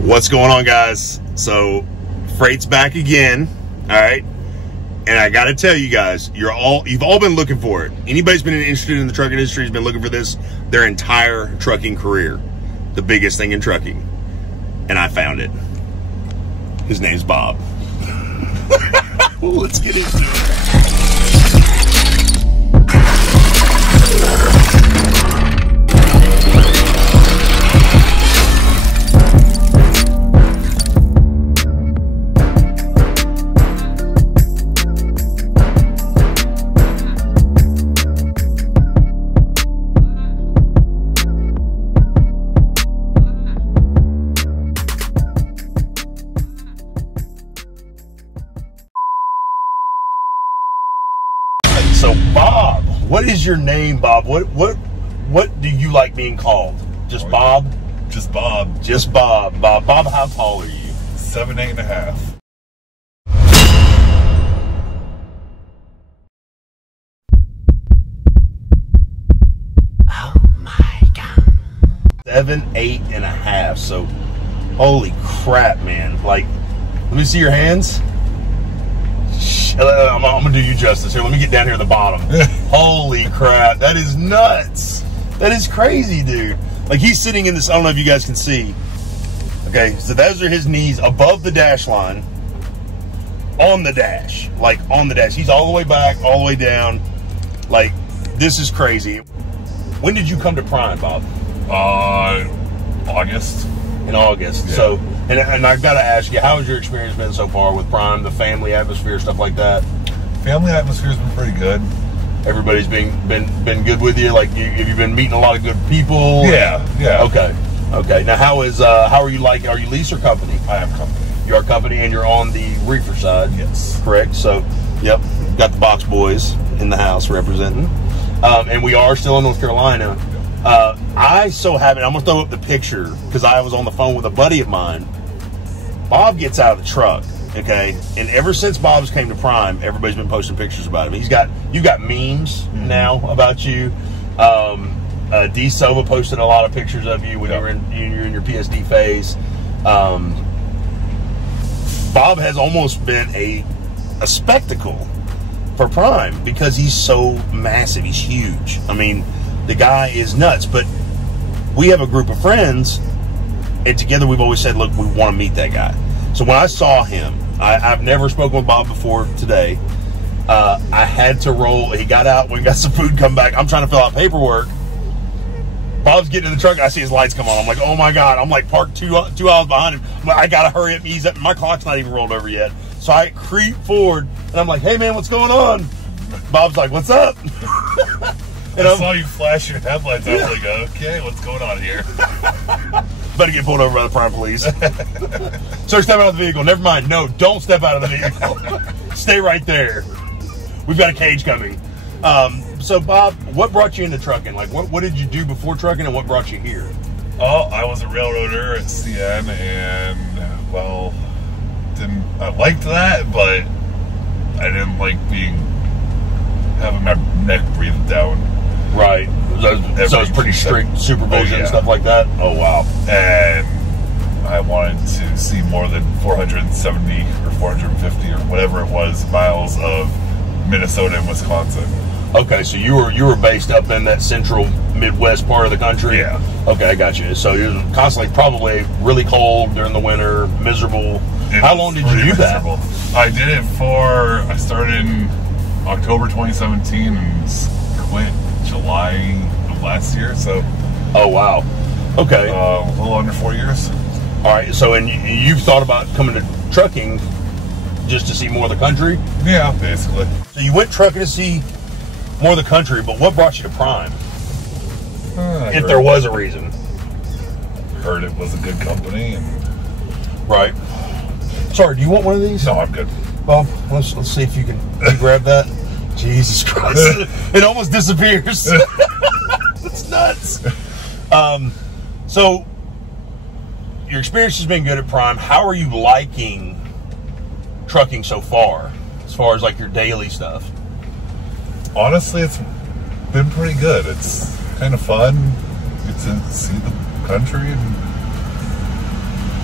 What's going on, guys? So freight's back again. All right, and I gotta tell you guys, you've all been looking for it. Anybody's been interested in the trucking industry has been looking for this their entire trucking career. The biggest thing in trucking, and I found it. His name's Bob. Well, let's get into it. So Bob, what is your name, Bob? What do you like being called? Just Bob? Just Bob. Just Bob. Bob, how tall are you? 7'8.5". Oh my God. 7'8.5". So, holy crap, man! Like, let me see your hands. I'm gonna do you justice here. Let me get down here at the bottom. Holy crap, that is nuts. That is crazy, dude. Like, he's sitting in this, I don't know if you guys can see. Okay, so those are his knees above the dash line, on the dash, like on the dash. He's all the way back, all the way down. Like, this is crazy. When did you come to Prime, Bob? August. In August. Yeah. So, and I've got to ask you, how has your experience been so far with Prime, the family atmosphere, stuff like that? Family atmosphere's been pretty good. Everybody's been good with you. Like, have you been meeting a lot of good people? Yeah. Okay. Now, how are you like? Are you lease or company? I am company. You are company, and you're on the reefer side. Yes. Correct. So, yep, got the box boys in the house representing, and we are still in North Carolina. I so happen, I'm gonna throw up the picture because I was on the phone with a buddy of mine. Bob gets out of the truck, okay, and ever since Bob's came to Prime, everybody's been posting pictures about him. You got memes now about you. D Sova posted a lot of pictures of you when you were in your PSD phase. Bob has almost been a spectacle for Prime because he's so massive. He's huge. I mean, the guy is nuts. But we have a group of friends, and together we've always said, look, we want to meet that guy. So when I saw him, I've never spoken with Bob before today. I had to roll. He got out. We got some food, come back. I'm trying to fill out paperwork. Bob's getting in the truck, and I see his lights come on. I'm like, oh my God. I'm like parked two aisles behind him. I got to hurry up, ease up. My clock's not even rolled over yet. So I creep forward, and I'm like, hey man, what's going on? Bob's like, what's up? And I saw you flash your headlights. I was like, okay, what's going on here? Better get pulled over by the Prime Police. Sir, step out of the vehicle. Never mind. No, don't step out of the vehicle. Stay right there. We've got a cage coming. So, Bob, what brought you into trucking? Like, what did you do before trucking, and what brought you here? Oh, I was a railroader at CN, and, well, I liked that, but I didn't like having my neck breathed down. Right. So it's pretty strict supervision and stuff like that? Oh, wow. And I wanted to see more than 470 or 450 or whatever it was miles of Minnesota and Wisconsin. Okay, so you were based up in that central Midwest part of the country? Yeah. Okay, I got you. So you're constantly probably really cold during the winter, miserable. How long did you do that? I did it I started in October 2017 and quit July of last year, so. Oh, wow. Okay. A little under 4 years. All right, so and you've thought about coming to trucking just to see more of the country? Yeah, basically. So you went trucking to see more of the country, but what brought you to Prime? If there was a reason. Heard it was a good company. Right. Sorry, do you want one of these? No, I'm good. Well, let's see if you can grab that. Jesus Christ. It almost disappears. It's nuts. So, your experience has been good at Prime. How are you liking trucking so far? As far as like your daily stuff? Honestly, it's been pretty good. It's kind of fun. Get to see the country and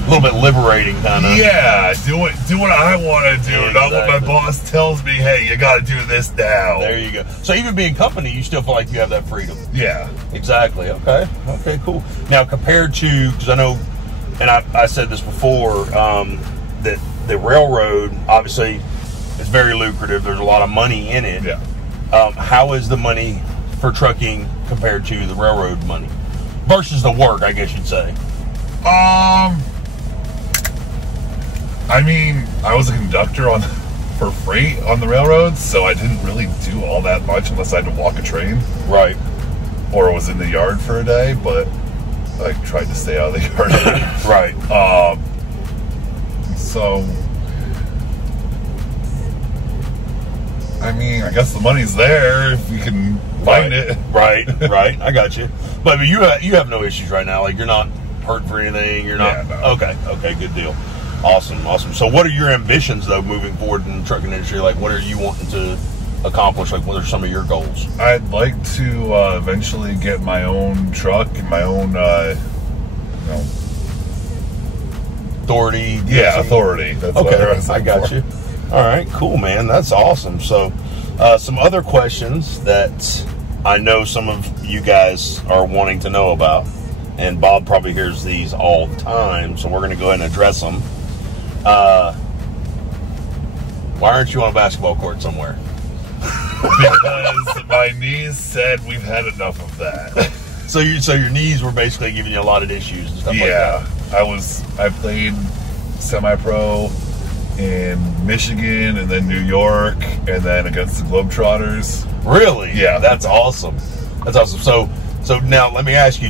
a little bit liberating, kind of. Yeah, do what I want to do, Yeah, not what my exactly. boss tells me. Hey, you got to do this now. There you go. So even being company, you still feel like you have that freedom. Yeah. Exactly. Okay. Okay, cool. Now, compared to, because I know, and I said this before, that the railroad, obviously, is very lucrative. There's a lot of money in it. Yeah. How is the money for trucking compared to the railroad money? Versus the work, I guess you'd say. I mean, I was a conductor for freight on the railroads, so I didn't really do all that much unless I had to walk a train. Right. Or was in the yard for a day, but I tried to stay out of the yard. Right. So, I mean, I guess the money's there if you can find it. Right, right. I got you. But I mean, you have no issues right now. Like, you're not hurting for anything. You're not. Yeah, no. Okay, good deal. Awesome, awesome. So what are your ambitions, though, moving forward in the trucking industry? Like, what are you wanting to accomplish? Like, what are some of your goals? I'd like to eventually get my own truck and my own, Authority. Yeah, authority. That's what I was I looking got for. you. All right, cool, man. That's awesome. So, some other questions that I know some of you guys are wanting to know about, and Bob probably hears these all the time, so we're going to go ahead and address them. Why aren't you on a basketball court somewhere? Because my knees said we've had enough of that. So your knees were basically giving you a lot of issues and stuff like that. I played semi-pro in Michigan and then New York and then against the Globetrotters. Really? Yeah. That's awesome. That's awesome. So now let me ask you,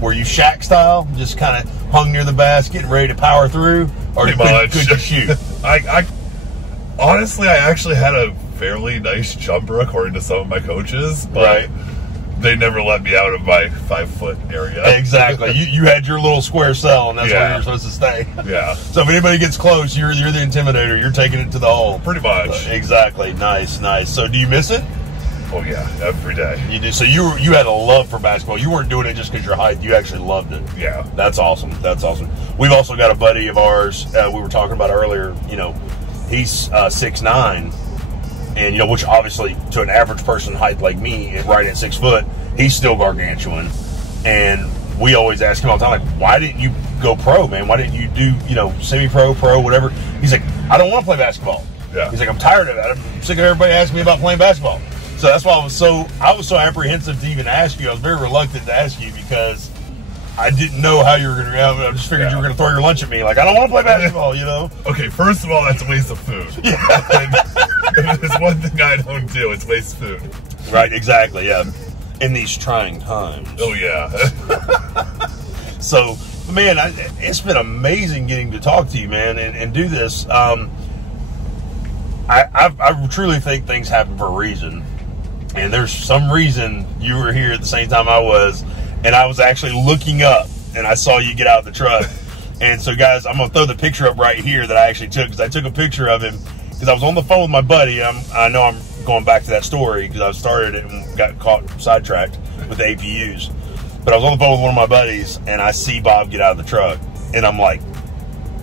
were you Shaq style? Just kind of hung near the basket, ready to power through? Or could you shoot? I honestly, I actually had a fairly nice jumper according to some of my coaches, but they never let me out of my 5-foot area. Exactly. You had your little square cell, and that's where you're supposed to stay. Yeah. So if anybody gets close, you're the intimidator. You're taking it to the hole. Pretty much. Exactly. Nice. So do you miss it? Oh yeah, every day. You do. So you had a love for basketball. You weren't doing it just because your height. You actually loved it. Yeah. That's awesome. That's awesome. We've also got a buddy of ours. We were talking about earlier. He's 6'9", and which obviously to an average person height like me, right at 6 foot, he's still gargantuan. And we always ask him all the time, like, why didn't you go pro, man? Why didn't you do semi-pro, pro, whatever? He's like, I don't want to play basketball. Yeah. He's like, I'm tired of it. I'm sick of everybody asking me about playing basketball. So that's why I was so apprehensive to even ask you. I was very reluctant to ask you because I didn't know how you were going to. I just figured you were going to throw your lunch at me. Like, I don't want to play basketball, Okay, first of all, that's a waste of food. Yeah. There's one thing I don't do. It's waste food. Right. Exactly. Yeah. In these trying times. Oh yeah. So, man, it's been amazing getting to talk to you, man, and do this. I truly think things happen for a reason. And there's some reason you were here at the same time I was, and I was actually looking up, and I saw you get out of the truck. And so, guys, I'm going to throw the picture up right here that I actually took, because I took a picture of him, because I was on the phone with my buddy. I know I'm going back to that story, because I started it and got caught sidetracked with the APUs. But I was on the phone with one of my buddies, and I see Bob get out of the truck, and I'm like,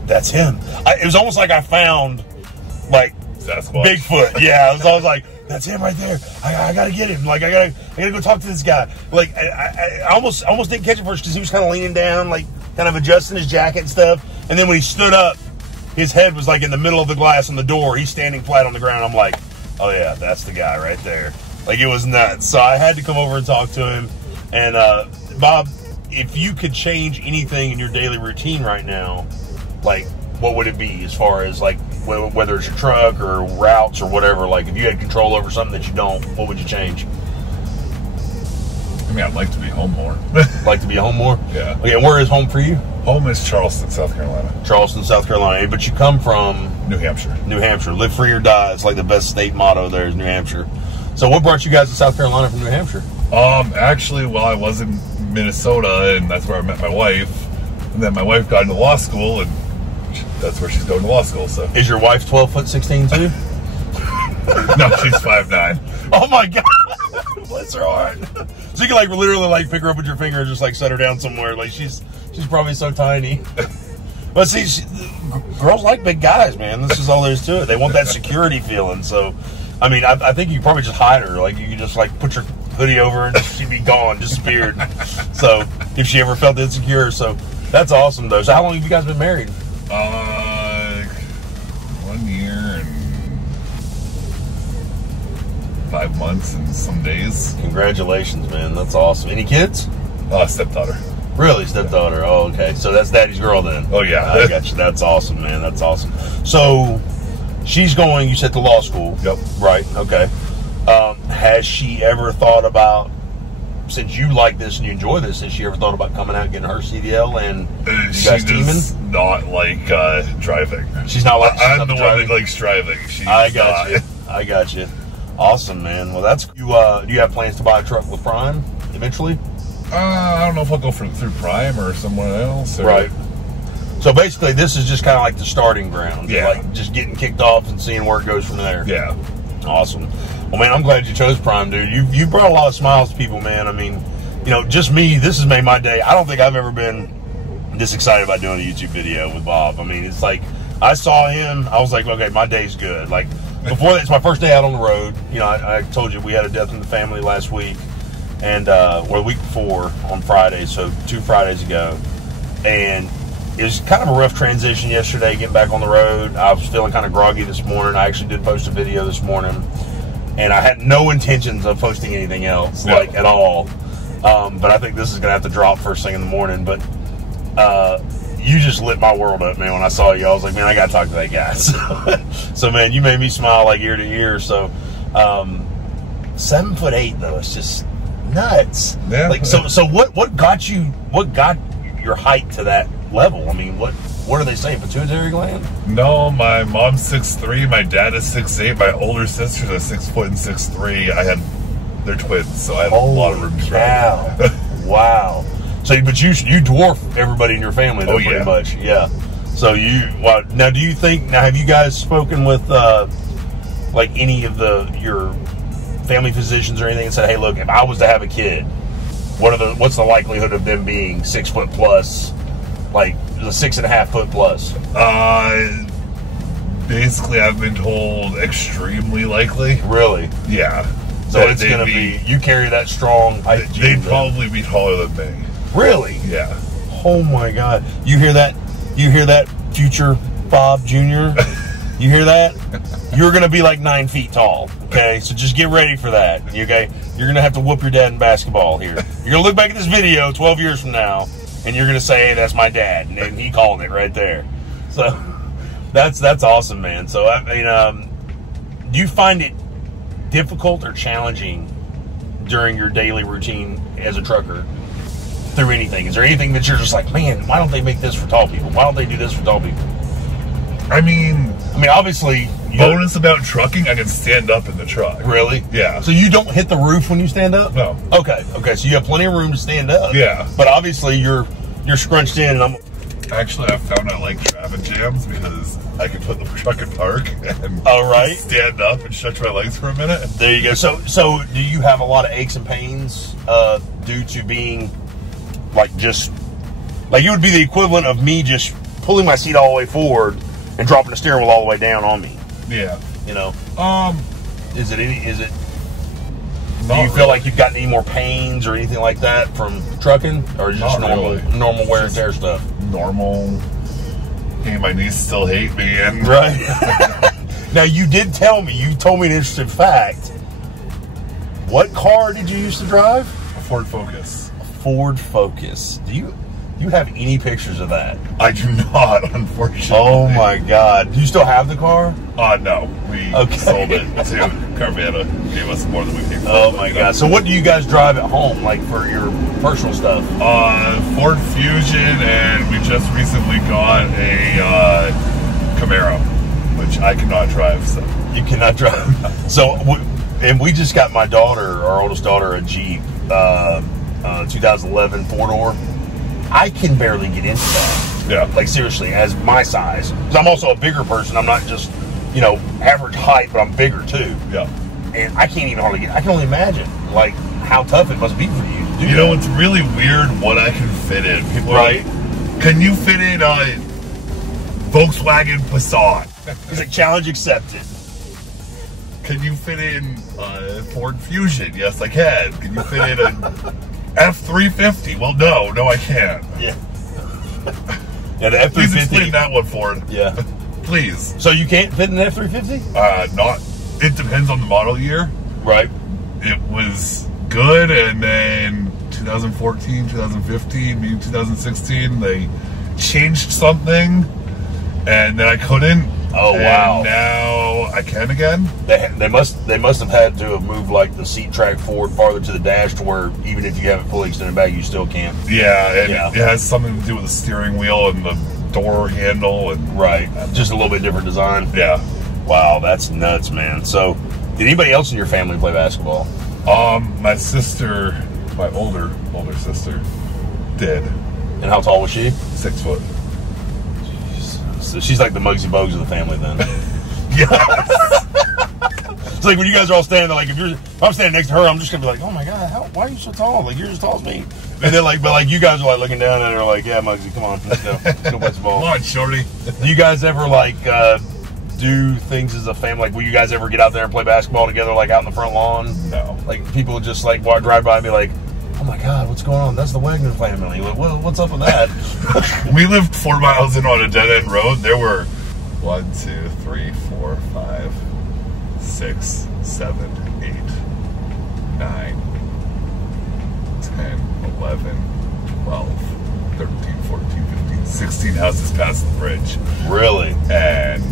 that's him. It was almost like I found, like, Sasquatch. Bigfoot. Yeah, I was like, that's him right there. I gotta get him. Like, I gotta go talk to this guy. Like, I almost didn't catch him first because he was kind of leaning down, like kind of adjusting his jacket and stuff. And then when he stood up, his head was like in the middle of the glass on the door. He's standing flat on the ground. I'm like, oh yeah, that's the guy right there. Like, it was nuts. So I had to come over and talk to him. And Bob, if you could change anything in your daily routine right now, like, what would it be as far as, like, whether it's your truck or routes or whatever? Like, if you had control over something that you don't, what would you change? I mean, I'd like to be home more. Like to be home more? Yeah. Okay, and where is home for you? Home is Charleston, South Carolina. Charleston, South Carolina. But you come from? New Hampshire. New Hampshire. Live free or die. It's like the best state motto there is New Hampshire. So what brought you guys to South Carolina from New Hampshire? Actually, I was in Minnesota, and that's where I met my wife. And then my wife got into law school, and that's where she's going to law school. So is your wife 12'16" too? No, she's 5'9". Oh my God! Bless her heart. So you can like literally like pick her up with your finger and just like set her down somewhere. Like she's probably so tiny. But see, girls like big guys, man. This is all there is to it. They want that security feeling. So, I mean, I think you probably just hide her. Like, you can just, like, put your hoodie over and she'd be gone, disappeared. So, if she ever felt insecure. So, that's awesome, though. So, how long have you guys been married? 1 year and 5 months and some days. Congratulations, man. That's awesome. Any kids? Stepdaughter. Really? Stepdaughter. Oh, okay. So that's daddy's girl then. Oh, yeah. I got you. That's awesome, man. That's awesome. So she's going, you said, to law school. Yep. Right. Okay. Has she ever thought about, since you like this and you enjoy this, has she ever thought about coming out and getting her CDL and She does not like driving. She's not like I'm the one that likes driving. I got you. I got you. Awesome, man. Well, that's you. Do you have plans to buy a truck with Prime eventually? I don't know if I'll go through Prime or someone else. Or... Right. So basically, this is just kind of like the starting ground. Yeah. Like just getting kicked off and seeing where it goes from there. Yeah. Awesome. Well, man, I'm glad you chose Prime, dude. You brought a lot of smiles to people, man. I mean, you know, just me, this has made my day. I don't think I've ever been this excited about doing a YouTube video with Bob. I mean, it's like, I saw him, I was like, okay, my day's good. Like, before that, it's my first day out on the road. You know, I told you we had a death in the family last week. And, or the week before on Friday, so 2 Fridays ago. And it was kind of a rough transition yesterday, getting back on the road. I was feeling kind of groggy this morning. I actually did post a video this morning. And I had no intentions of posting anything else, like, at all. But I think this is going to have to drop first thing in the morning. But you just lit my world up, man, when I saw you. I was like, man, I got to talk to that guy. So, man, you made me smile like ear to ear. So, 7'8", though, it's just nuts. Yeah. Like, so what got your height to that level? I mean, what do they say, pituitary gland? No, my mom's 6'3", my dad is 6'8", my older sisters are 6 foot and 6'3". They're twins, so I have a lot of room to drive. Wow. So, but you dwarf everybody in your family, though, pretty much. Yeah. So now do you think, have you guys spoken with like any of your family physicians or anything and said, hey, look, if I was to have a kid, what's the likelihood of them being 6 foot plus, like 6.5 foot plus? Basically, I've been told extremely likely. Really? Yeah. So it's going to be, you carry that strong height. They'd probably be taller than me. Really? Yeah. Oh my God. You hear that? You hear that, future Bob Jr.? You hear that? You're going to be like 9 feet tall, okay? So just get ready for that, okay? You're going to have to whoop your dad in basketball here. You're going to look back at this video 12 years from now, and you're going to say, hey, that's my dad, and he called it right there. So that's awesome, man. So, I mean, do you find it difficult or challenging during your daily routine as a trucker through anything? Is there anything that you're just like, man, why don't they make this for tall people? Why don't they do this for tall people? I mean, obviously, bonus about trucking, I can stand up in the truck. Really? Yeah. So you don't hit the roof when you stand up? No. Okay. So you have plenty of room to stand up. Yeah. But obviously you're scrunched in, and Actually, I found I like traffic jams because I can put the truck in park and stand up and stretch my legs for a minute. There you go. So do you have a lot of aches and pains due to being like you would be the equivalent of me just pulling my seat all the way forward and dropping the steering wheel all the way down on me? Yeah. You know? Do Not you feel like you've gotten any more pains or anything like that from trucking? Or just normal wear and tear stuff? Normal. Hey, my knees still hate me. And right. Now, you told me an interesting fact. What car did you used to drive? A Ford Focus. A Ford Focus. Do you have any pictures of that? I do not, unfortunately. Oh my God. Do you still have the car? No. We sold it to Carvana. Gave us more than we paid for. Oh my God. So what do you guys drive at home, like for your personal stuff? Ford Fusion, and we just recently got a Camaro, which I cannot drive. So you cannot drive. So, and we just got our oldest daughter, a Jeep, 2011 4-door. I can barely get into that. Yeah. Like, seriously, as my size. Because I'm also a bigger person. I'm not just, average height, but I'm bigger too. Yeah. And I can't even hardly get, I can only imagine, like, how tough it must be for you to do it's really weird what I can fit in. Right. Can you fit in Volkswagen Passat. He's like, challenge accepted. Can you fit in Ford Fusion? Yes, I can. Can you fit in an F350? Well, no, I can't. Yeah. Yeah, the F350. Please explain that one, Ford. Yeah. Please. So you can't fit in an F350? Not. It depends on the model year. Right. It was good, and then 2014, 2015, maybe 2016, they changed something, and then I couldn't. Oh, wow. Now I can again. They must have had to have moved like the seat track forward farther to the dash to where even if you have it fully extended back, you still can't. Yeah, and it has something to do with the steering wheel and the door handle, and right, just a little bit different design. Yeah. Wow, that's nuts, man. So, did anybody else in your family play basketball? My sister, my older sister, did. And how tall was she? 6 foot. So she's like the Muggsy Bogues of the family, then. Yes. It's like when you guys are all standing there, like if I'm standing next to her, I'm just gonna be like, oh my god, why are you so tall? Like you're as tall as me. And then like, but like you guys are like looking down at her, like, yeah, Muggsy, come on, let's go play some ball. Come on, shorty. Do you guys ever like do things as a family? Like, will you guys ever get out there and play basketball together, like out in the front lawn? No. Like people just like drive by and be like, oh my god, what's going on? That's the Wagner family. Like, well, what's up with that? We lived 4 miles in on a dead-end road. There were 1, 2, 3, 4, 5, 6, 7, 8, 9, 10, 11, 12, 13, 14, 15, 16 houses past the bridge. Really? And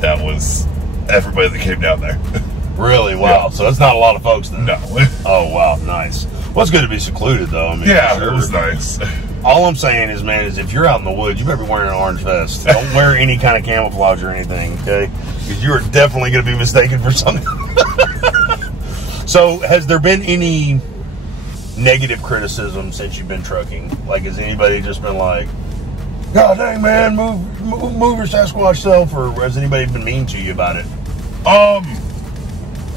that was everybody that came down there. Really? Wow. Yeah. So that's not a lot of folks then. No. Oh, wow. Nice. Well, it's good to be secluded, though. I mean, yeah, sure. It was nice. All I'm saying is, man, is if you're out in the woods, you better be wearing an orange vest. Don't wear any kind of camouflage or anything, okay? Because you are definitely going to be mistaken for something. So, has there been any negative criticism since you've been trucking? Like, has anybody just been like, God dang, man, move your Sasquatch self, or has anybody been mean to you about it?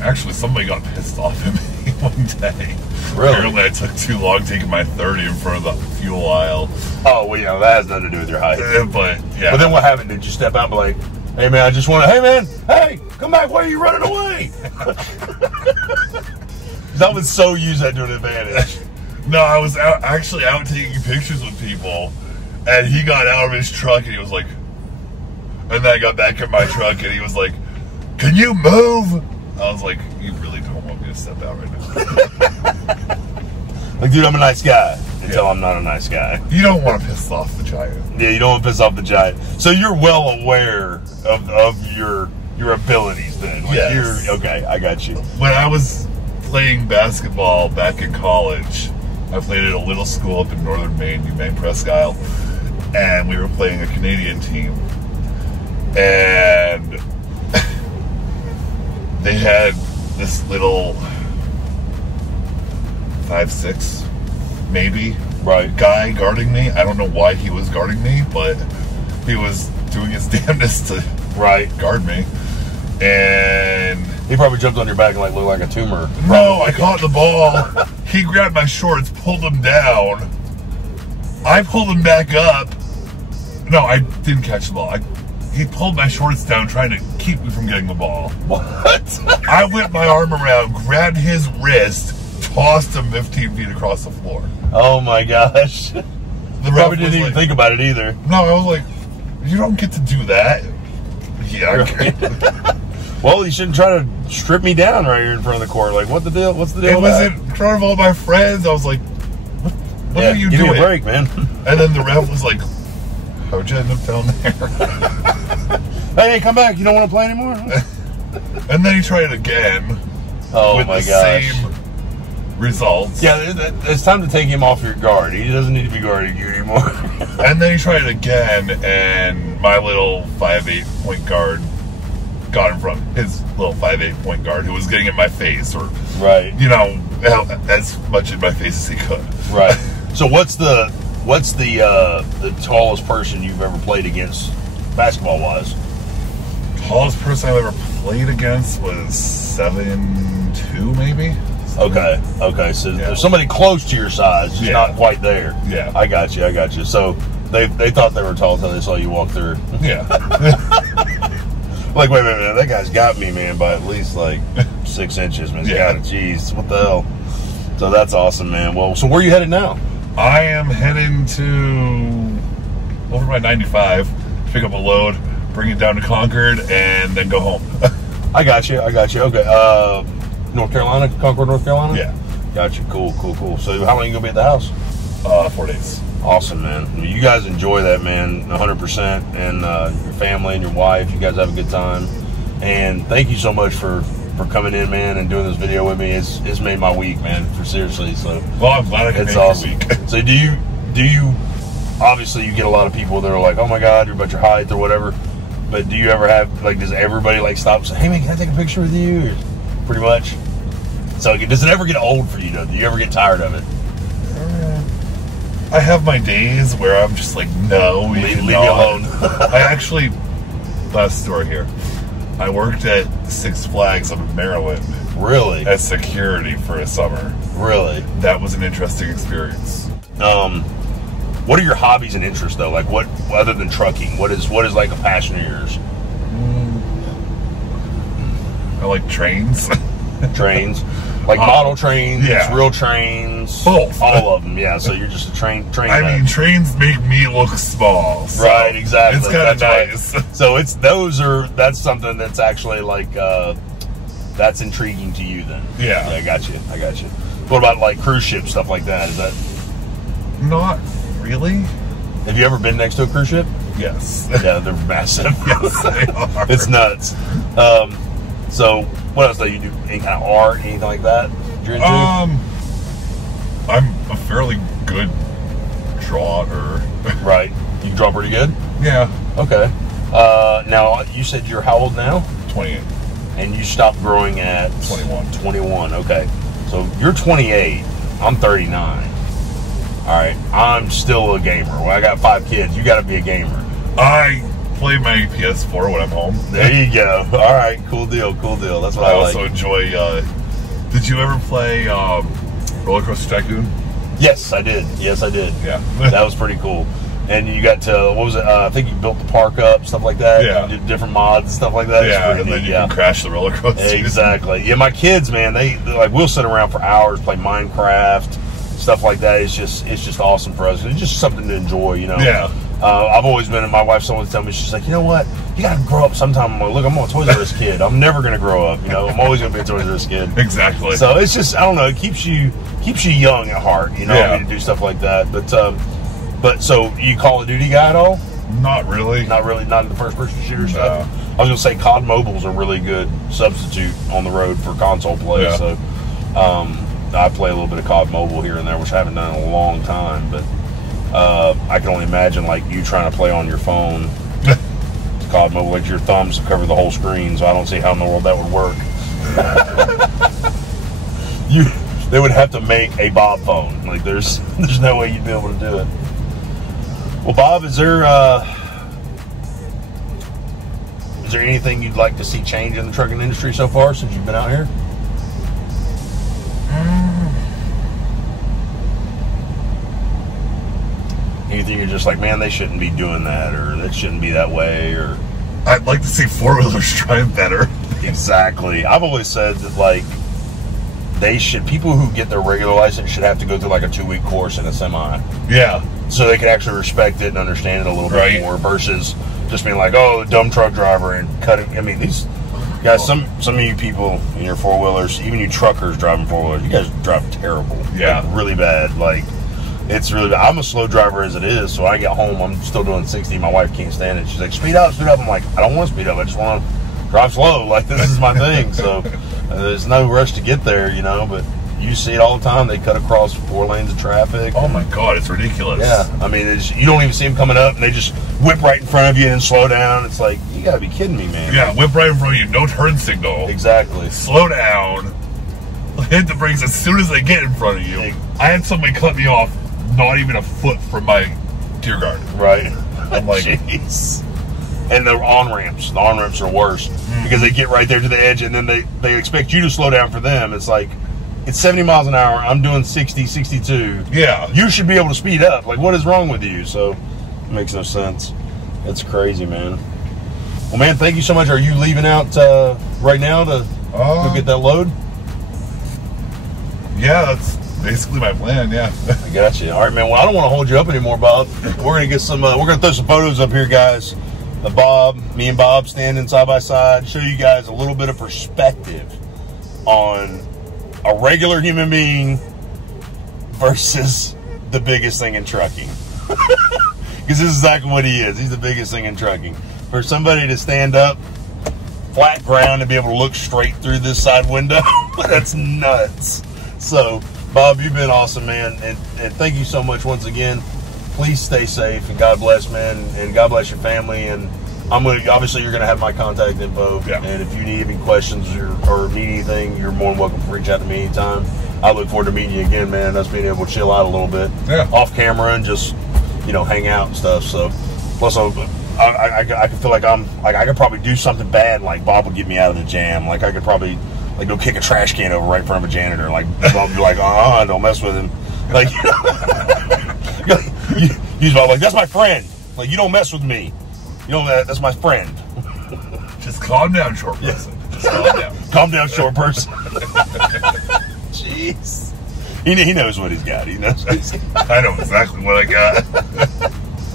Actually, somebody got pissed off at me one day. Really? Apparently, I took too long taking my 30 in front of the fuel aisle. Oh, well, you know, that has nothing to do with your height. But, yeah. But then what happened? Did you step out and be like, hey, man, I just want to, hey, man, hey, come back, why are you running away? I would so use that to an advantage. No, I was actually out taking pictures with people, and he got out of his truck, and he was like, and then I got back in my truck, and he was like, can you move? I was like, you really don't want me to step out right now. Like, dude, I'm a nice guy until I'm not a nice guy. You don't want to piss off the giant. Yeah, you don't want to piss off the giant. So you're well aware of your abilities then. Like yes. Okay, I got you. When I was playing basketball back in college, I played at a little school up in northern Maine, New Maine, Presque Isle, and we were playing a Canadian team. And they had this little 5'6", maybe, right, guy guarding me. I don't know why he was guarding me, but he was doing his damnedest to guard me. And he probably jumped on your back and like looked like a tumor. No, I caught the ball. He grabbed my shorts, pulled them down. I pulled them back up. No, I didn't catch the ball. He pulled my shorts down trying to keep me from getting the ball. What? I whipped my arm around, grabbed his wrist, tossed him 15 feet across the floor. Oh my gosh. The probably didn't even think about it either. No, I was like, you don't get to do that. Yeah, okay. Well, you shouldn't try to strip me down right here in front of the court. Like, what the deal? What's the deal? It was in front of all my friends. I was like, what are you doing? Give me a break, man. And then the ref was like, how'd you end up down there? Hey, come back. You don't want to play anymore? And then he tried it again. Oh, with my the gosh. same results. Yeah, it's time to take him off your guard. He doesn't need to be guarding you anymore. And then he tried it again, and my little 5'8" point guard got him from his little 5'8" point guard who was getting in my face, or you know, as much in my face as he could. Right. So what's the tallest person you've ever played against, basketball wise? Tallest person I've ever played against was 7'2", maybe. Okay. So there's somebody close to your size, just not quite there. Yeah. I got you. So They thought they were tall until they saw you walk through. Yeah. Like, wait a minute, that guy's got me, man, by at least like 6 inches, man. Yeah. God, jeez, what the hell? So that's awesome, man. Well, so where are you headed now? I am heading to over by 95, pick up a load, bring it down to Concord, and then go home. I got you. Okay. North Carolina, Concord, North Carolina? Yeah. Got you. Cool. So how long are you going to be at the house? 4 days. Awesome, man. You guys enjoy that, man, 100%. And your family and your wife, you guys have a good time. And thank you so much for coming in, man, and doing this video with me. It's made my week, man, for seriously. So well, I'm glad I could make awesome. your week. So do you obviously you get a lot of people that are like, oh my God, you're about your height or whatever. But do you ever have, like, does everybody like stop and say, hey man, can I take a picture with you? Or pretty much. So does it ever get old for you though? Do you ever get tired of it? I have my days where I'm just like, no, leave me alone. I actually, last story here. I worked at Six Flags up in Maryland. Really? As security for a summer. Really? That was an interesting experience. What are your hobbies and interests though? Like what, other than trucking, what is like a passion of yours? I like trains. Trains? Like model trains, yeah. Real trains? Both. All of them, yeah. So you're just a train I mean, trains make me look small. So right, exactly. It's kind of nice. Right. So that's something that's actually like, that's intriguing to you then. Yeah. I got you. What about like cruise ship, stuff like that? Is that? Not really. Have you ever been next to a cruise ship? Yes. Yeah, they're massive. Yes, they are. It's nuts. So what else do you do? Any kind of art, anything like that you're into? I'm a fairly good drawer. Right. You can draw pretty good? Yeah. Okay. Now, you said you're how old now? 28. And you stopped growing at? 21. 21, okay. So you're 28. I'm 39. All right. I'm still a gamer. Well, I got 5 kids. You got to be a gamer. I play my PS4 when I'm home. There you go. All right. Cool deal. That's what I like. also enjoy, did you ever play Roller Coaster Tycoon? Yes, I did. Yeah. That was pretty cool. And you got to, what was it? I think you built the park up, stuff like that. Yeah. You did different mods and stuff like that. Yeah, and then you can crash the roller coaster. Exactly. Yeah, my kids, man, they like, we'll sit around for hours, play Minecraft, stuff like that. It's just awesome for us. It's just something to enjoy, you know. Yeah. I've always been, and my wife's always telling me, she's like, you know what? You got to grow up sometime. I'm like, look, I'm a Toys R Us kid. I'm never going to grow up, you know. I'm always going to be a Toys R Us kid. Exactly. So it's just, I don't know, it keeps you young at heart, you know, yeah. to do stuff like that. But so you Call of Duty guy at all? Not really. Not in the first person shooter stuff. I was gonna say COD Mobile's a really good substitute on the road for console play. Yeah. So I play a little bit of COD Mobile here and there, which I haven't done in a long time. But I can only imagine like you trying to play on your phone. COD Mobile, like your thumbs cover the whole screen, so I don't see how in the world that would work. They would have to make a Bob phone. Like there's no way you'd be able to do it. Well, Bob, is there anything you'd like to see change in the trucking industry so far since you've been out here? Anything you're just like, man, they shouldn't be doing that, or that shouldn't be that way, or? I'd like to see four-wheelers trying better. Exactly. I've always said that, like, people who get their regular license should have to go through like a 2-week course in a semi. Yeah. So they can actually respect it and understand it a little bit more versus just being like, oh, dumb truck driver and cutting. I mean, these guys, some of you people in your 4-wheelers, even you truckers driving 4-wheelers, you guys drive terrible. Yeah. Like, really bad. Like, it's really bad. I'm a slow driver as it is, so when I get home, I'm still doing 60. My wife can't stand it. She's like, speed up. I'm like, I don't want to speed up. I just want to drive slow. Like, this is my thing. So there's no rush to get there, you know, but you see it all the time. They cut across 4 lanes of traffic. Oh my God, it's ridiculous. Yeah, I mean, you don't even see them coming up, and they just whip right in front of you and slow down. It's like, you gotta be kidding me, man. Yeah, whip right in front of you, no turn signal. Exactly. Slow down, hit the brakes as soon as they get in front of you. I had somebody cut me off not even a foot from my deer guard. Right. I'm like, jeez. And the on-ramps are worse because they get right there to the edge, and then they expect you to slow down for them. It's like, it's 70 miles an hour. I'm doing 60, 62. Yeah. You should be able to speed up. Like, what is wrong with you? So, Makes no sense. That's crazy, man. Well, man, thank you so much. Are you leaving out right now to go get that load? Yeah, that's basically my plan, yeah. I got you. All right, man. Well, I don't want to hold you up anymore, Bob. We're going to get some, we're going to throw some photos up here, guys. Me and Bob standing side by side, show you guys a little bit of perspective on a regular human being versus the biggest thing in trucking. Because this is exactly what he is. He's the biggest thing in trucking. For somebody to stand up, flat ground, and be able to look straight through this side window, that's nuts. So, Bob, you've been awesome, man. And thank you so much once again. Please stay safe, and God bless, man. And God bless your family. And obviously, you're going to have my contact info. Yeah. And if you need any questions or need anything, you're more than welcome to reach out to me anytime. I look forward to meeting you again, man. Us being able to chill out a little bit off camera and just, you know, hang out and stuff. So, plus, I can feel like I could probably do something bad, like Bob would get me out of the jam. Like I could probably go kick a trash can over right in front of a janitor. Like Bob would be like, don't mess with him. Like, he's about like, that's my friend. Like, you don't mess with me. You know that's my friend. Just calm down, short person. Just calm down. Calm down, short person. Jeez. He knows what he's got. He knows what he's got. I know exactly what I got.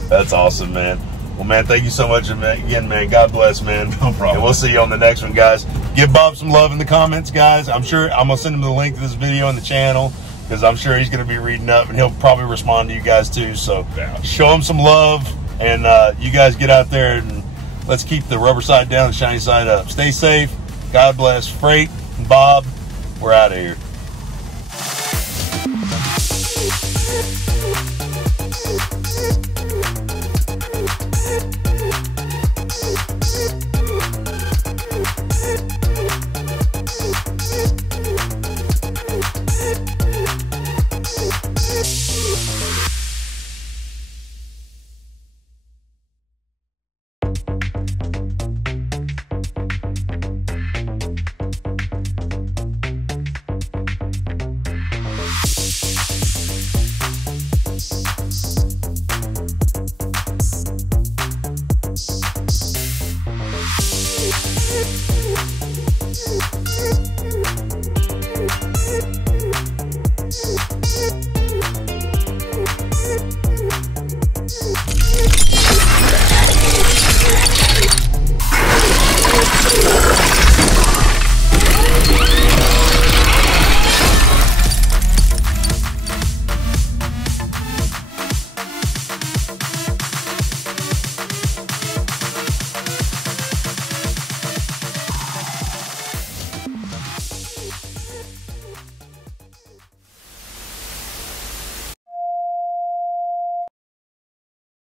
That's awesome, man. Well, man, thank you so much again, man. God bless, man. No problem. And we'll see you on the next one, guys. Give Bob some love in the comments, guys. I'm sure I'm going to send him the link to this video on the channel because I'm sure he's going to be reading up and he'll probably respond to you guys too. So show him some love and you guys get out there and let's keep the rubber side down and the shiny side up. Stay safe. God bless. Freight and Bob, we're out of here.